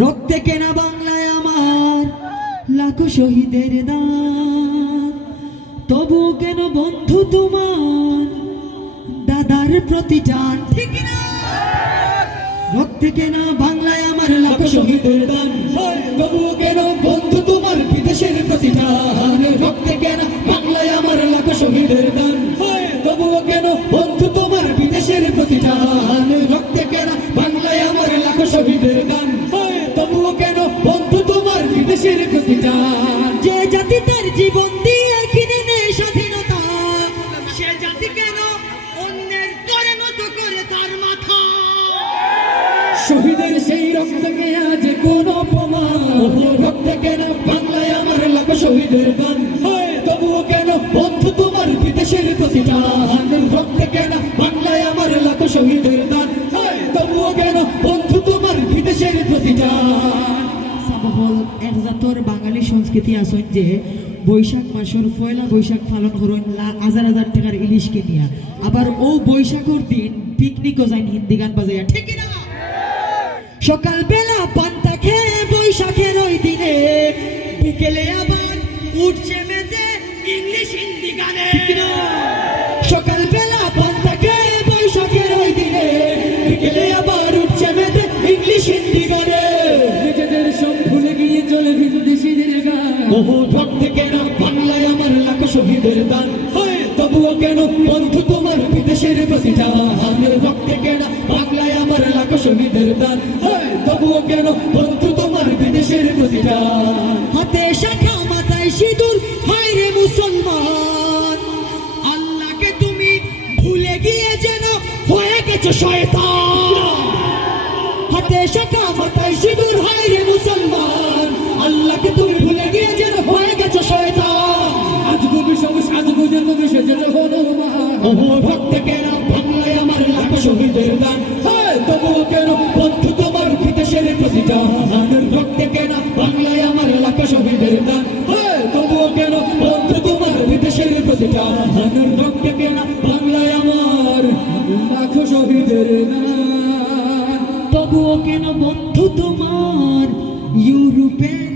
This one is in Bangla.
রক্তে কেনা বাংলায় আমার লাখো শহীদের দান। তবু কেন বন্ধু তোমার দাদার প্রতিটান ঠিক না। রক্তে কেনা বাংলায় আমার লাখো শহীদের দান। তবু কেন বন্ধু তোমার বিদেশের প্রতিটান রক্তে কেন বাংলায় আমার লাখো শহীদের দান। তবুও কেন বন্ধু তোমার বিদেশের প্রতিটান রক্তে কেন বাংলায় আমার লাখো শহীদের দান। যে জাতি তার জীবন দিয়ে কিনে নেয় স্বাধীনতা সে জাতি কেন অন্যের করে মতো করে তার মাথা? শহীদের সেই রক্তকে আজ কোন অপমান রক্ত কেন বাংলায় আমার লাখ শহীদের গান। তবুও কেন বন্ধু তোমার বিদেশের প্রতিটান রক্ত কেন বাংলায় আমার লাখ শহীদের দান? তবুও কেন বন্ধু জাতর বাঙালি সংস্কৃতি আসন যে বৈশাখ মাসের পয়লা বৈশাখ পালন করুন হাজার হাজার টাকার ইলিশ কিনিয়া। আবার ও বৈশাখের দিন পিকনিকও যাই হিন্দি গান বাজাইয়া। ঠিক না সকালবেলা পান্তা খেয়ে বৈশাখের ওই দিনে বিকেলে আবার উঠছে মেতে ইংলিশ হিন্দি গানে। সকালবেলা পান্তা খেয়ে বৈশাখের ওই দিনে বিকেলে আবার উঠছে মেতে ইংলিশ হিন্দি গানে। হায় মুসলমান। আল্লাহকে তুমি ভুলে গিয়ে হয়ে গেছো শয়তান। হাতে শাখা বাংলায় আমার লাখ শহীদের দান হয় তবুও কেন বন্ধু তোমার বিদেশের প্রতিটান ভক্ত কেন বাংলায় আমার লাখ শহীদের দান হয় তবুও কেন বন্ধু তোমার বিদেশের প্রতিটান ভক্ত কেন বাংলায় আমার লাখো শহীদের গান তবুও কেন বন্ধু তোমার ইউরোপের